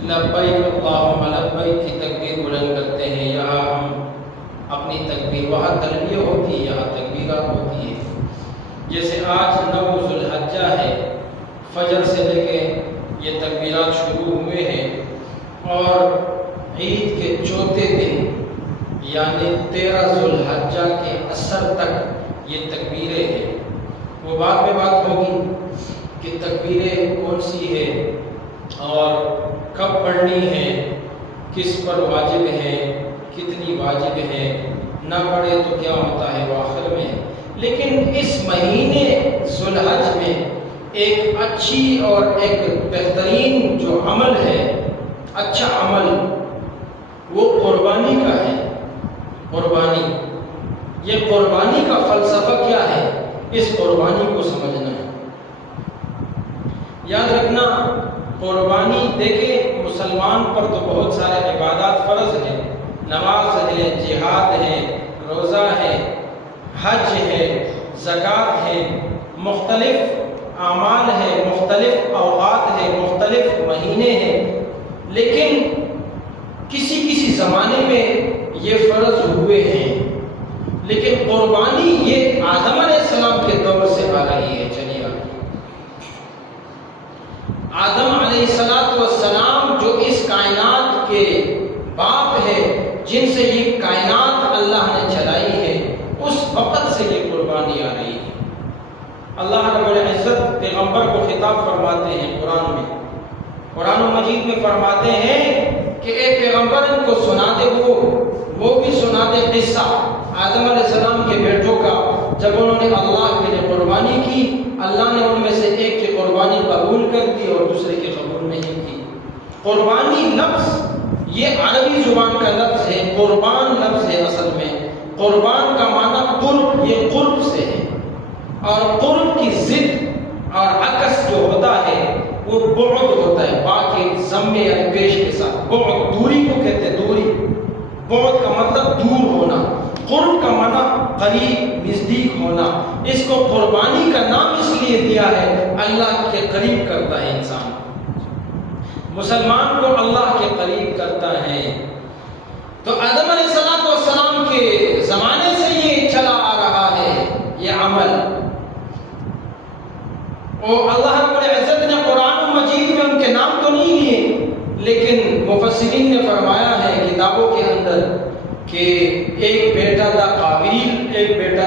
لبیک اللہم لبیک کی تکبیر بلند کرتے ہیں، یہاں ہم اپنی تکبیر، وہاں تلبیہ ہوتی ہے، یہاں تکبیرات ہوتی ہے۔ جیسے آج 9 ذو الحجہ ہے، فجر سے لے کے یہ تکبیرات شروع ہوئے ہیں، اور عید کے چوتھے دن یعنی 13 ذو الحجہ کے عصر تک یہ تکبیریں ہیں۔ وہ بعد میں بات ہوگی کہ تکبیریں کون سی ہے اور کب پڑھنی ہے، کس پر واجب ہے، کتنی واجب ہے، نہ پڑھے تو کیا ہوتا ہے وہ آخر میں۔ لیکن اس مہینے ذو الحج میں ایک اچھی اور ایک بہترین جو عمل ہے، اچھا عمل، وہ قربانی کا ہے۔ قربانی، یہ قربانی کا فلسفہ کیا ہے، اس قربانی کو سمجھنا ہے۔ یاد رکھنا، قربانی دیکھیں مسلمان پر تو بہت سارے عبادات فرض ہیں، نماز ہے، جہاد ہے، روزہ ہے، حج ہے، زکوٰۃ ہے، مختلف اعمال ہے، مختلف اوقات ہے، مختلف مہینے ہیں، لیکن کسی کسی زمانے میں یہ فرض ہوئے ہیں۔ لیکن قربانی یہ آدم علیہ السلام کے دور سے آ رہی ہے۔ چلیے آدم علیہ السلام جو اس کائنات کے باپ ہے، جن سے یہ کائنات اللہ نے چلائی ہے، اس وقت سے یہ قربانی آ رہی ہے۔ اللہ رب العزت پیغمبر کو خطاب فرماتے ہیں قرآن میں، قرآن مجید میں فرماتے ہیں کہ اے پیغمبر ان کو سنا دے، وہ بھی سنا دے قصہ آدم علیہ السلام کے بیٹوں کا، جب انہوں نے اللہ کے لیے قربانی کی، اللہ نے ان میں سے ایک کی قربانی قبول کر دی اور دوسرے کی قبول نہیں کی۔ قربانی لفظ یہ عربی زبان کا لفظ ہے، قربان لفظ ہے اصل میں۔ قربان کا معنی قرب، یہ قرب سے ہے، اور قرب کی ضد اور عکس جو ہوتا ہے وہ بعد ہوتا ہے، باقی ضمے یعنی پیش کے ساتھ۔ بعد دوری کو کہتے ہیں، دوری، بعد کا مطلب دور ہونا، قرب کا معنی قریب، نزدیک ہونا۔ اس کو قربانی کا نام اس لیے دیا ہے، اللہ کے قریب کرتا ہے انسان، مسلمان کو اللہ کے قریب کرتا ہے۔ تو آدم علیہ السلام کے زمانے سے یہ چلا آ رہا ہے یہ عمل، اور اللہ رب العزت نے قرآن مجید میں ان کے نام تو نہیں لیے، لیکن مفسرین نے فرمایا ہے کتابوں کے اندر کہ ایک بیٹا تھا قابیل، ایک بیٹا